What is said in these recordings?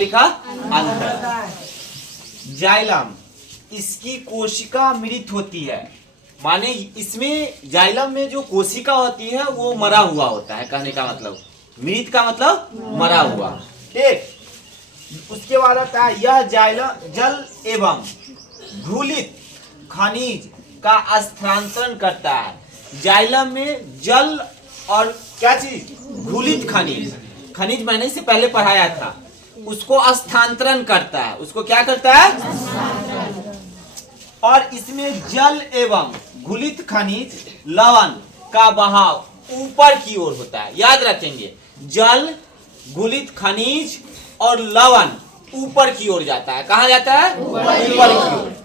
लिखा? अंतर। जाइलम, इसकी कोशिका मृत होती है, माने इसमें जाइलम में जो कोशिका होती है वो मरा हुआ होता है। कहने का मतलब मृत का मतलब मरा हुआ। ठीक, उसके बाद आता है यह जाइलम जल एवं घुलित खनिज का स्थानांतरण करता है। जाइलम में जल और क्या चीज? घुलित खनिज। खनिज मैंने इससे पहले पढ़ाया था, उसको स्थानांतरण करता है। उसको क्या करता है? और इसमें जल एवं घुलित खनिज लवण का बहाव ऊपर की ओर होता है। याद रखेंगे, जल, घुलित खनिज और लवण ऊपर की ओर जाता है। कहाँ जाता है? ऊपर की ओर।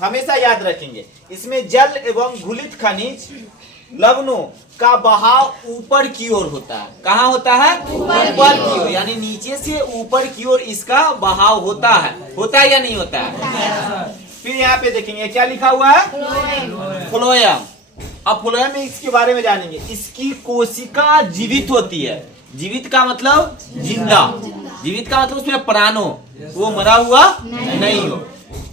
हमेशा याद रखेंगे, इसमें जल एवं घुलित खनिज लवणों का बहाव ऊपर की ओर होता है। कहाँ होता है? ऊपर की ओर, यानी नीचे से ऊपर की ओर इसका बहाव होता है। होता है या नहीं होता है? फिर यहाँ पे देखेंगे क्या लिखा हुआ है? फ्लोएम। अब फ्लोएम में इसके बारे में जानेंगे। इसकी कोशिका जीवित होती है। जीवित का मतलब जिंदा, जीवित का मतलब उसमें प्राण हो, वो मरा हुआ नहीं हो।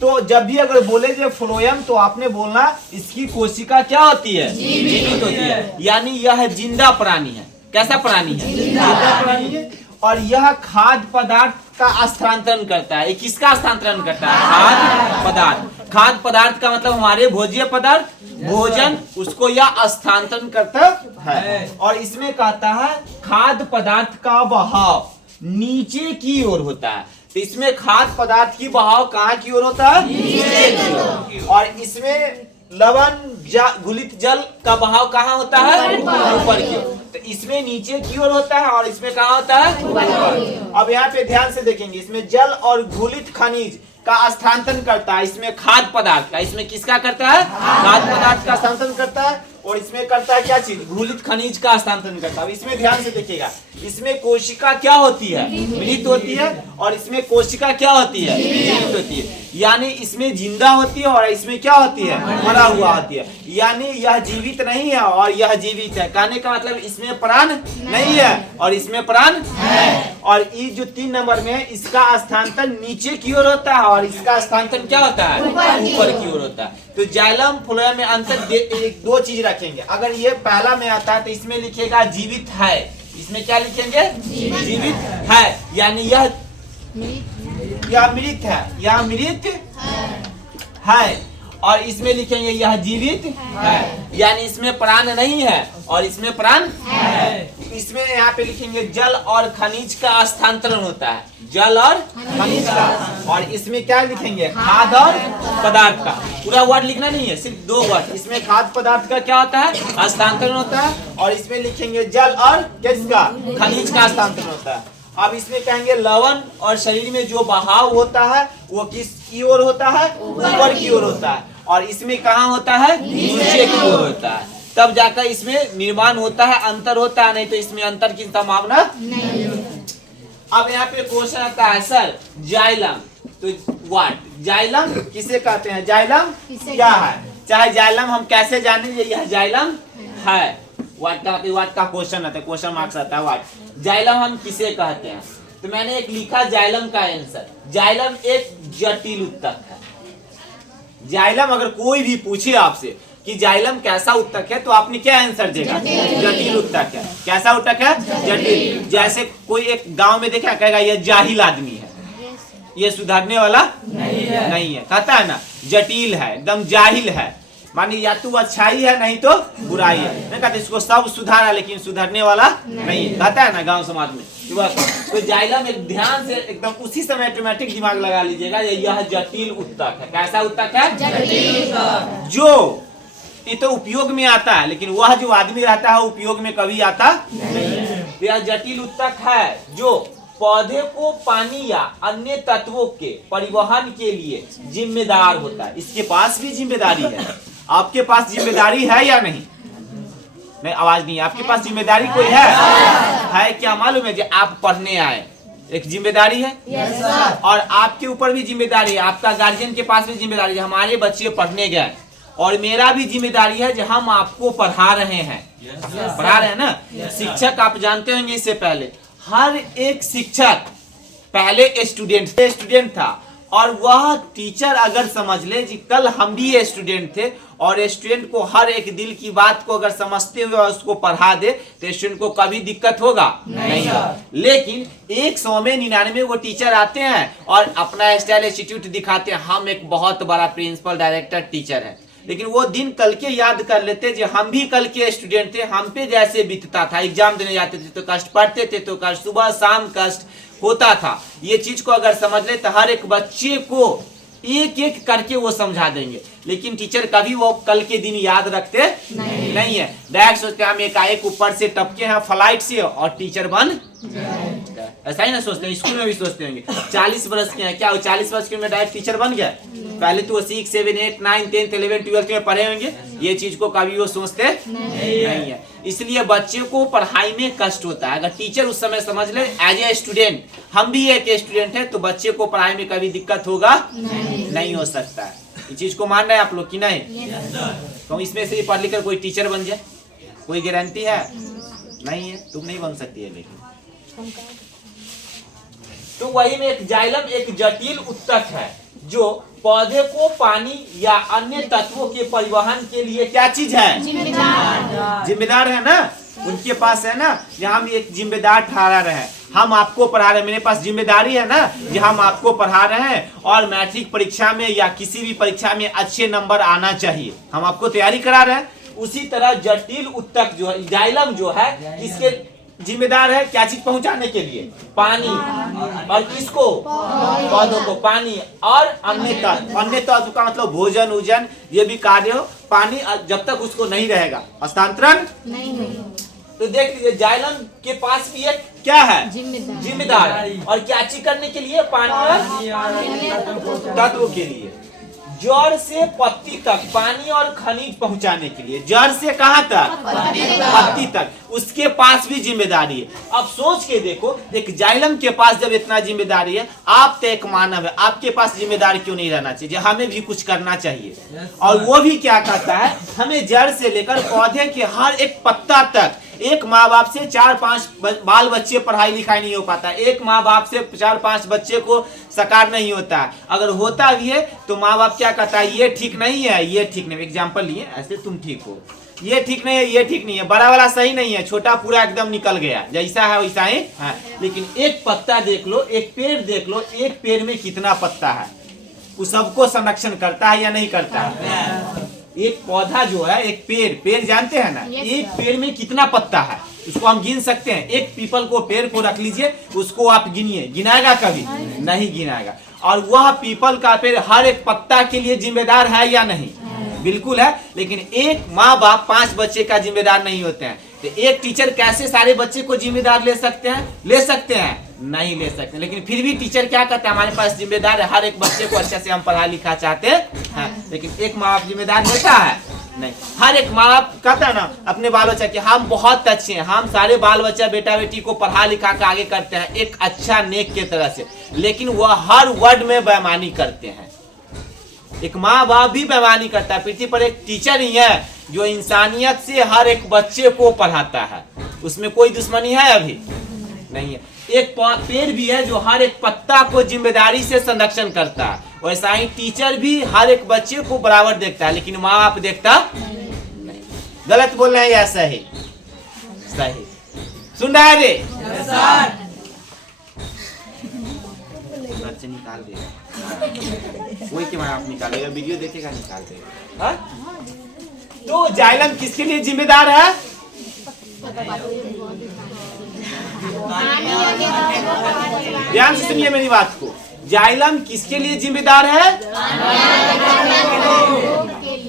तो जब भी अगर बोले जो फ्लोएम, तो आपने बोलना इसकी कोशिका क्या होती है? जीवित होती है, यानी यह जिंदा प्राणी है। कैसा प्राणी है? जिंदा प्राणी है। और यह खाद्य पदार्थ का स्थानांतरण करता है। किसका स्थानांतरण करता है? खाद्य पदार्थ। खाद्य पदार्थ का मतलब हमारे भोज्य पदार्थ, भोजन, उसको यह स्थानांतरण करता है। और इसमें कहता है खाद्य पदार्थ का बहाव नीचे की ओर होता है। तो इसमें खाद्य पदार्थ की बहाव कहाँ की ओर होता है? नीचे की ओर। और इसमें लवण, घुलित जल का बहाव कहाँ होता है? ऊपर की ओर। तो इसमें नीचे की ओर होता है और इसमें कहाँ होता है? ऊपर। अब यहाँ पे ध्यान से देखेंगे, इसमें जल और घुलित खनिज का स्थानांतरण करता है। इसमें खाद्य पदार्थ का, इसमें किसका करता है? खाद्य पदार्थ का स्थानांतरण करता है। और इसमें करता है क्या चीज? घुलित खनिज का स्थानांतरण करता है। इसमें ध्यान से देखिएगा, इसमें कोशिका क्या होती है? मृत होती है। और इसमें कोशिका क्या होती है? जीवित होती है। यानी इसमें जिंदा होती है और इसमें क्या होती है? मरा हुआ होती है। यानी यह जीवित नहीं है और यह जीवित है। कहने का मतलब इसमें प्राण नहीं है और इसमें प्राण है। और ये जो 3 नंबर में है, इसका स्थानांतरण नीचे की ओर होता है और इसका स्थानांतरण क्या होता है? ऊपर की ओर होता है। तो जाइलम फ्लोएम में अंतर एक दो चीज रखेंगे। अगर ये पहला में आता है तो इसमें लिखेगा जीवित है। इसमें क्या लिखेंगे? जीवित है, यानी यह मृत है, यह मृत है। और इसमें लिखेंगे यह जीवित है, यानी इसमें प्राण नहीं है और इसमें प्राण है। इसमें यहाँ पे लिखेंगे जल और खनिज का स्थानांतरण होता है। जल और खनिज का। और इसमें क्या लिखेंगे? खाद्य और पदार्थ का। पूरा वर्ड लिखना नहीं है, सिर्फ 2 वर्ड। इसमें खाद्य पदार्थ का क्या होता है? स्थानांतरण होता है। और इसमें लिखेंगे जल और किसका? खनिज का स्थानांतरण होता है। अब इसमें कहेंगे लवण और शरीर में जो बहाव होता है वो किस की ओर होता है? ऊपर की ओर होता है। और इसमें कहाँ होता है? नीचे की ओर होता है। तब जाकर इसमें निर्माण होता है, अंतर होता है, नहीं तो इसमें अंतर की संभावना नहीं। अब यहाँ पे क्वेश्चन आता है सर जाइलम, तो व्हाट जाइलम किसे कहते हैं? जाइलम क्या है? चाहे जाइलम हम कैसे जानेंगे यह जाइलम है? व्हाट का क्वेश्चन आता है, क्वेश्चन मार्क्स आता है व्हाट। जाइलम हम किसे कहते हैं? तो मैंने एक लिखा जाइलम का आंसर। जाइलम एक जटिल उत्तक है। जाइलम अगर कोई भी पूछे आपसे कि जाइलम कैसा उत्तक है तो आपने क्या आंसर देगा? जटिल उत्तक है। कैसा उत्तक है? जटिल। जैसे कोई एक गांव में देखा, कहेगा यह जाहिल आदमी है, ये सुधरने वाला नहीं है। कहता है ना जटिल है, एकदम जाहिल है, मानी या तो अच्छाई है नहीं तो बुराई है। नहीं कहते इसको सब सुधार है लेकिन सुधरने वाला नहीं है, कहता है ना गांव समाज में। तो जाइलम एक ध्यान से एकदम उसी समय ऑटोमेटिक दिमाग लगा लीजिएगा, यह जटिल उत्तक है। कैसा उत्तक है? जटिल। जो ये तो उपयोग में आता है लेकिन वह जो आदमी रहता है उपयोग में कभी आता नहीं। यह जटिल उत्तक है जो पौधे को पानी या अन्य तत्वों के परिवहन के लिए जिम्मेदार होता है। इसके पास भी जिम्मेदारी है। आपके पास जिम्मेदारी है या नहीं? नहीं, आवाज नहीं। आपके पास जिम्मेदारी कोई है क्या? मालूम है कि आप पढ़ने आए, एक जिम्मेदारी है। और आपके ऊपर भी जिम्मेदारी है, आपका गार्जियन के पास भी जिम्मेदारी है। हमारे बच्चे पढ़ने गए और मेरा भी जिम्मेदारी है जो हम आपको पढ़ा रहे हैं। पढ़ा रहे हैं ना। शिक्षक आप जानते होंगे, इससे पहले हर एक शिक्षक पहले स्टूडेंट था, और वह टीचर अगर समझ ले जी कल हम भी स्टूडेंट थे, और स्टूडेंट को हर एक दिल की बात को अगर समझते हुए उसको पढ़ा दे तो स्टूडेंट को कभी दिक्कत होगा नहीं। लेकिन 100 में 99 वो टीचर आते हैं और अपना स्टाइल एटीट्यूड दिखाते हैं, हम एक बहुत बड़ा प्रिंसिपल डायरेक्टर टीचर है, लेकिन वो दिन कल के याद कर लेते जो हम भी कल के स्टूडेंट थे, हम पे जैसे बीतता था, एग्जाम देने जाते थे तो कष्ट, पढ़ते थे तो कष्ट, सुबह शाम कष्ट होता था। ये चीज को अगर समझ ले तो हर एक बच्चे को एक एक करके वो समझा देंगे, लेकिन टीचर कभी वो कल के दिन याद रखते नहीं है। डायरेक्ट सोचते हम एक ऊपर से टपके हैं फ्लाइट से और टीचर बन, ऐसा ही ना सोचते हैं। स्कूल में भी सोचते होंगे 40 वर्ष के हैं, क्या 40 वर्ष के में डायरेक्ट टीचर बन गया? पहले तो वो 6, 7, 8, 9, 10, 11, 12 में पढ़े होंगे, ये चीज को कभी वो सोचते नहीं है। इसलिए बच्चे को पढ़ाई में कष्ट होता है। अगर टीचर उस समय समझ ले एज ए स्टूडेंट हम भी एक स्टूडेंट है, तो बच्चे को पढ़ाई में कभी दिक्कत होगा नहीं हो सकता है। इस चीज को मान रहे हैं आप लोग कि नहीं? तो इसमें से पढ़ लिख कर कोई टीचर बन जाए, कोई गारंटी है नहीं है, तुम नहीं बन सकती है। लेकिन तो वही में एक जाइलम एक जटिल उत्तक है जो पौधे को पानी या अन्य तत्वों के परिवहन के लिए क्या चीज है? जिम्मेदार है ना। उनके पास है ना, हम एक जिम्मेदार ठहरा रहे हैं, हम आपको पढ़ा रहे हैं, मेरे पास जिम्मेदारी है ना कि हम आपको पढ़ा रहे हैं और मैट्रिक परीक्षा में या किसी भी परीक्षा में अच्छे नंबर आना चाहिए, हम आपको तैयारी करा रहे हैं। उसी तरह जटिल उत्तक जो है, जाइलम जो है, इसके जिम्मेदार है क्या चीज पहुंचाने के लिए? पानी, और किसको? पौधों को पानी और अन्य तत्व का मतलब भोजन उजन, ये भी कार्य हो। पानी जब तक उसको नहीं रहेगा हस्तांतरण नहीं। तो देख लीजिए जाइलम के पास भी एक क्या है? जिम्मेदार, और क्या चीज करने के लिए? पानी और तत्व के लिए। जड़ से पत्ती तक पानी और खनिज पहुंचाने के लिए, जड़ से कहां तक? पत्ती तक, उसके पास भी जिम्मेदारी है। अब सोच के देखो, एक जाइलम के पास जब इतना जिम्मेदारी है, आप तो एक मानव है, आपके पास जिम्मेदारी क्यों नहीं रहना चाहिए? हमें भी कुछ करना चाहिए। और वो भी क्या कहता है, हमें जड़ से लेकर पौधे के हर एक पत्ता तक, एक माँ बाप से 4-5 बाल बच्चे पढ़ाई लिखाई नहीं हो पाता, एक माँ बाप से 4-5 बच्चे को सकार नहीं होता है। अगर होता भी है तो माँ बाप क्या कहता है, ये ठीक नहीं है, ये ठीक नहीं। एग्जाम्पल लिए, ऐसे तुम ठीक हो, ये ठीक नहीं है, ये ठीक नहीं है, बड़ा वाला सही नहीं है, छोटा पूरा एकदम निकल गया, जैसा है वैसा ही है। लेकिन एक पत्ता देख लो, एक पेड़ देख लो, एक पेड़ में कितना पत्ता है, वो सबको संरक्षण करता है या नहीं करता है? एक पौधा जो है, एक पेड़ जानते हैं ना, एक पेड़ में कितना पत्ता है उसको हम गिन सकते हैं। एक पीपल को पेड़ को रख लीजिए, उसको आप गिनिए, गिनाएगा कभी नहीं गिनाएगा। और वह पीपल का पेड़ हर एक पत्ता के लिए जिम्मेदार है या नहीं? बिल्कुल है। लेकिन एक माँ बाप 5 बच्चे का जिम्मेदार नहीं होते हैं, तो एक टीचर कैसे सारे बच्चे को जिम्मेदार ले सकते हैं? ले सकते हैं? नहीं ले सकते। लेकिन फिर भी टीचर क्या कहते हैं, हमारे पास जिम्मेदार है, हर एक बच्चे को अच्छे से हम पढ़ा लिखा चाहते हैं। लेकिन एक माँ बाप जिम्मेदार लेता है? नहीं। हर एक माँ बाप कहता है ना अपने बाल बच्चा कि हम बहुत अच्छे हैं, हम सारे बाल बच्चा बेटा बेटी को पढ़ा लिखा के आगे करते हैं एक अच्छा नेक के तरह से, लेकिन वह हर वर्ड में बेईमानी करते हैं। एक माँ बाप भी बेईमानी करता है। पृथ्वी पर एक टीचर ही है जो इंसानियत से हर एक बच्चे को पढ़ाता है, उसमें कोई दुश्मनी है अभी नहीं है। एक पेड़ भी है जो हर एक पत्ता को जिम्मेदारी से संरक्षण करता है, वैसा ही टीचर भी हर एक बच्चे को बराबर देखता है, लेकिन माँ बाप देखता नहीं। गलत बोल रहे हैं या सही? सही। सुन रहा है रे? बच्चे निकाल देगा, वही के माँ बाप निकालेगा, वीडियो देखेगा निकाल देगा। तो जाइलम किसके लिए जिम्मेदार है? ध्यान से सुनिए मेरी बात को। जाइलम किसके लिए जिम्मेदार है?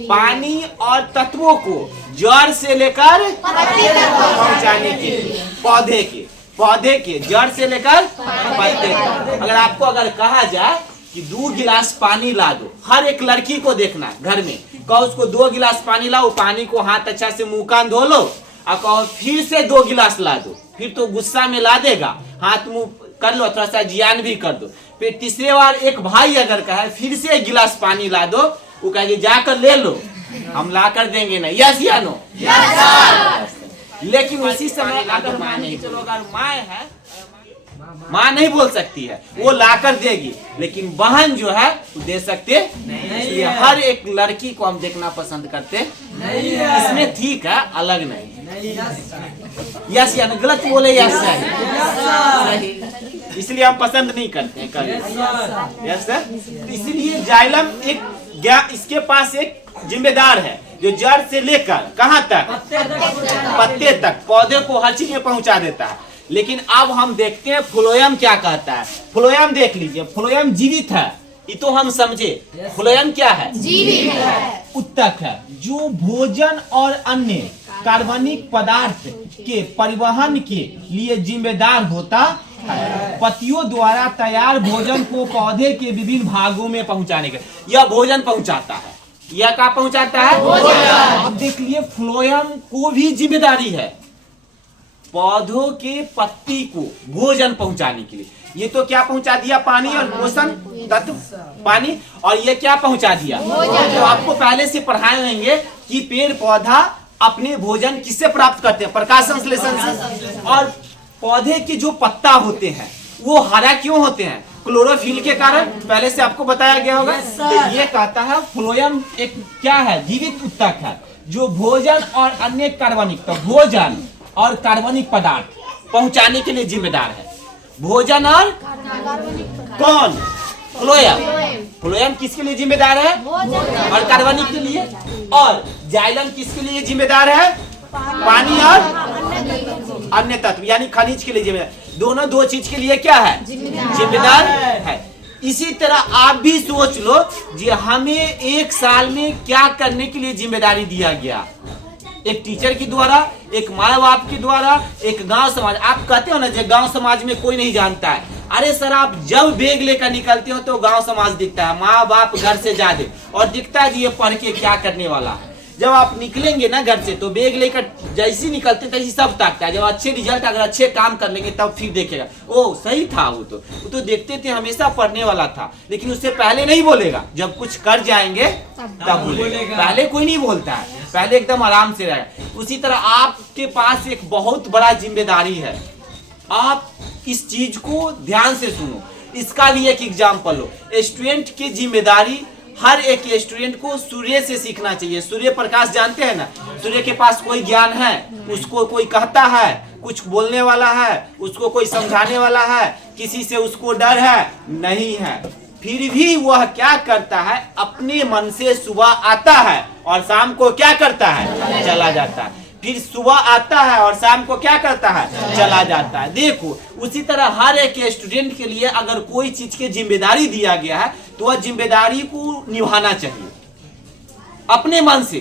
पानी और तत्वों को जड़ से लेकर पहुंचाने के लिए, पौधे के जड़ से लेकर पत्ते तक। अगर कहा जाए कि 2 गिलास पानी ला दो, हर एक लड़की को देखना घर में, कहो उसको 2 गिलास पानी लाओ, पानी को हाथ अच्छा से मुंह कान धो लो, और कहो फिर से 2 गिलास ला दो, फिर तो गुस्सा में ला देगा, हाथ मुंह कर लो, थोड़ा सा जियान भी कर दो। फिर तीसरे बार एक भाई अगर कहे फिर से 1 गिलास पानी ला दो, वो कहेगी जाकर ले लो, हम ला कर देंगे ना, यस या नो? लेकिन उसी समय अगर मान के चलो, अगर माँ है माँ नहीं बोल सकती है, वो लाकर देगी, लेकिन बहन जो है वो दे सकते नहीं। इसलिए हर एक लड़की को हम देखना पसंद करते नहीं। इसमें ठीक है, अलग नहीं। यस या गलत बोले, यस सही, इसलिए हम पसंद नहीं करते हैं कभी। Yes sir. इसलिए जाइलम इसके पास एक जिम्मेदार है जो जड़ से लेकर कहाँ तक, पत्ते तक, पौधे को हर चीज में पहुंचा देता है। लेकिन अब हम देखते हैं फ्लोएम क्या कहता है। फ्लोएम देख लीजिए, फ्लोएम जीवित है, ये तो हम समझे। फ्लोएम क्या है? जीवित है, उत्तक है, जो भोजन और अन्य कार्बनिक पदार्थ के परिवहन के लिए जिम्मेदार होता है। पत्तियों द्वारा तैयार भोजन को पौधे के विभिन्न भागों में पहुंचाने के, यह भोजन पहुंचाता है। यह क्या पहुंचाता है? भोजन। अब देख लिए, फ्लोएम को भी जिम्मेदारी है पौधों के पत्ती को भोजन पहुंचाने के लिए। ये तो क्या पहुंचा दिया? पानी और पोषण तत्व, पानी, और ये क्या पहुंचा दिया? तो आपको पहले से पढ़ाए होंगे कि पेड़ पौधा अपने भोजन किससे प्राप्त करते हैं? प्रकाश संश्लेषण से। और पौधे के जो पत्ता होते हैं वो हरा क्यों होते हैं? क्लोरोफिल के कारण, पहले से आपको बताया गया होगा। तो ये कहता है फ्लोएम एक क्या है? जीवित उत्तक है, जो भोजन और अन्य कार्बनिक, तो भोजन और कार्बनिक पदार्थ पहुंचाने के लिए जिम्मेदार है। भोजन और कौन? फ्लोएम। फ्लोएम किसके लिए जिम्मेदार है? और कार्बनिक के लिए। और जाइलम किसके लिए जिम्मेदार है? पानी और अन्य तत्व यानी खनिज के लिए जिम्मेदार। दोनों दो चीज के लिए क्या है? जिम्मेदार है। इसी तरह आप भी सोच लो जी, हमें एक साल में क्या करने के लिए जिम्मेदारी दिया गया? एक टीचर के द्वारा, एक माँ बाप के द्वारा, एक गांव समाज। आप कहते हो ना जो गांव समाज में कोई नहीं जानता है। अरे सर, आप जब बैग लेकर निकलते हो तो गांव समाज दिखता है, माँ बाप घर से ज्यादा, और दिखता है जी ये पढ़ के क्या करने वाला है। जब आप निकलेंगे ना घर से तो बैग लेकर जैसी निकलते तैसी सब ताकता है। जब अच्छे रिजल्ट, अगर अच्छे काम कर लेंगे तब फिर देखेगा, ओ सही था, वो तो देखते थे, हमेशा पढ़ने वाला था। लेकिन उससे पहले नहीं बोलेगा, जब कुछ कर जाएंगे तब बोलेगा। पहले कोई नहीं बोलता है, पहले एकदम आराम से रहेगा। उसी तरह आपके पास एक बहुत बड़ा जिम्मेदारी है। आप इस चीज को ध्यान से सुनो। इसका भी एक एग्जाम्पल लो। स्टूडेंट की जिम्मेदारी, हर एक स्टूडेंट को सूर्य से सीखना चाहिए। सूर्य प्रकाश जानते हैं ना? सूर्य के पास कोई ज्ञान है, उसको कोई कहता है, कुछ बोलने वाला है, उसको कोई समझाने वाला है, किसी से उसको डर है? नहीं है। फिर भी वह क्या करता है? अपने मन से सुबह आता है और शाम को क्या करता है? चला जाता है। फिर सुबह आता है और शाम को क्या करता है? चला जाता है। देखो, उसी तरह हर एक स्टूडेंट के लिए अगर कोई चीज की जिम्मेदारी दिया गया है तो वह जिम्मेदारी को निभाना चाहिए अपने मन से।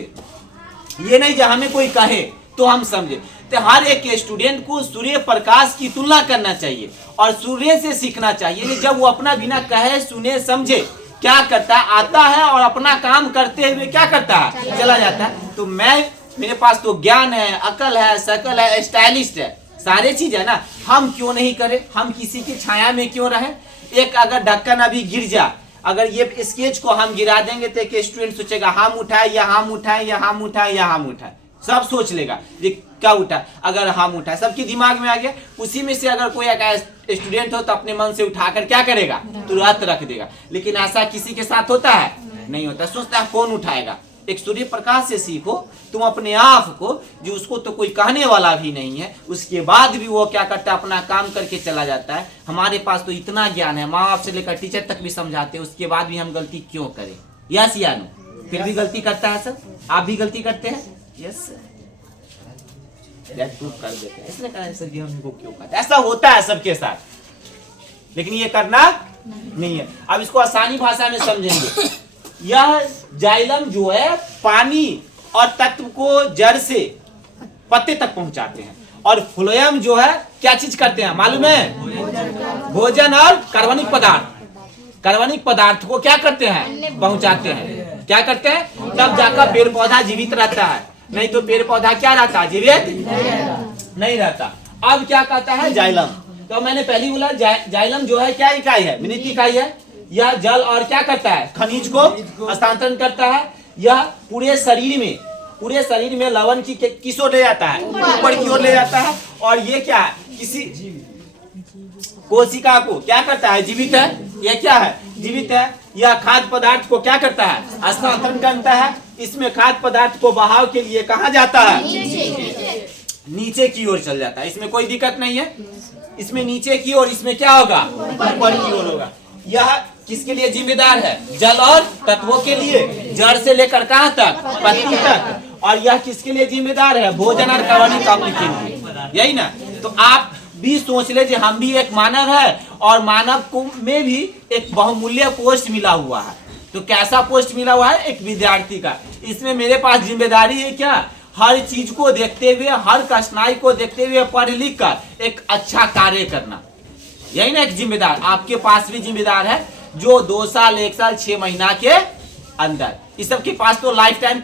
ये नहीं जब हमें कोई कहे तो हम समझे। तो हर एक स्टूडेंट को सूर्य प्रकाश की तुलना करना चाहिए और सूर्य से सीखना चाहिए। जब वो अपना बिना कहे सुने समझे क्या करता है, आता है और अपना काम करते हुए क्या करता है? चला जाता है। तो मेरे पास तो ज्ञान है, अकल है, शकल है, स्टाइलिस्ट है, सारे चीज है ना, हम क्यों नहीं करें? हम किसी की छाया में क्यों रहे? एक अगर ढक्कन अभी गिर जा, अगर ये स्केच को हम गिरा देंगे तो एक स्टूडेंट सोचेगा हम उठाए या हम उठाए या हम उठाए या हम उठाए, सब सोच लेगा ये क्या उठा। अगर हम उठाए, सबके दिमाग में आ गया। उसी में से अगर कोई स्टूडेंट हो तो अपने मन से उठाकर क्या करेगा? तुरंत रख देगा। लेकिन ऐसा किसी के साथ होता है? नहीं होता। सोचता है कौन उठाएगा। एक सूर्य प्रकाश से सीखो तुम अपने आप को, जो उसको तो कोई कहने वाला भी नहीं है, उसके बाद भी वो क्या करता है? अपना काम करके चला जाता है। हमारे पास तो इतना ज्ञान है, माँ बाप से लेकर टीचर तक भी समझाते हैं, उसके बाद भी हम गलती क्यों करें? यस या नो? फिर भी गलती करता है सर, आप भी गलती करते हैं? यस सर, कर देते हैं। इसने कहा सर जी हमको क्यों करते? ऐसा होता है सबके साथ, लेकिन ये करना नहीं है। अब इसको आसानी भाषा में समझेंगे। यह जाइलम जो है पानी और तत्व को जड़ से पत्ते तक पहुंचाते हैं, और फ्लोएम जो है क्या चीज करते हैं मालूम है? भोजन और कार्बनिक पदार्थ को क्या करते हैं? पहुंचाते हैं। क्या करते हैं? तब जाकर पेड़ पौधा जीवित रहता है, नहीं तो पेड़ पौधा क्या रहता? जीवित नहीं रहता। अब क्या कहता है जाइलम? तो मैंने पहले बोला जाइलम जो है क्या इकाई है? मिनट की इकाई है। यह जल और क्या करता है? खनिज को हस्तांतरण करता है। यह पूरे शरीर में लवण की किस ओर ले जाता है? ऊपर की ओर ले जाता है। और ये क्या है? किसी कोशिका को क्या करता है, जीवित है, यह क्या है, जीवित है। यह खाद्य पदार्थ को क्या करता है, स्थानांतरण करता है। इसमें खाद्य पदार्थ को बहाव के लिए कहाँ जाता है, नीचे की ओर चल जाता है। इसमें कोई दिक्कत नहीं है, इसमें नीचे की ओर, इसमें क्या होगा, ऊपर की ओर होगा। यह किसके लिए जिम्मेदार है, जल और तत्वों के लिए, जड़ से लेकर कहाँ तक, पत्ती तक। और यह किसके लिए जिम्मेदार है, भोजन और कार्बनिक अम्ल के लिए, यही ना। तो आप भी सोच ले, हम भी एक मानव है और मानव को में भी एक बहुमूल्य पोस्ट मिला हुआ है। तो कैसा पोस्ट मिला हुआ है, एक विद्यार्थी का। इसमें मेरे पास जिम्मेदारी है क्या, हर चीज को देखते हुए, हर कठिनाई को देखते हुए पढ़ लिख कर एक अच्छा कार्य करना, यही ना एक जिम्मेदार। आपके पास भी जिम्मेदार है जो 2 साल, 1 साल, 6 महीना के अंदर, इस सब के पास तो लाइफ टाइम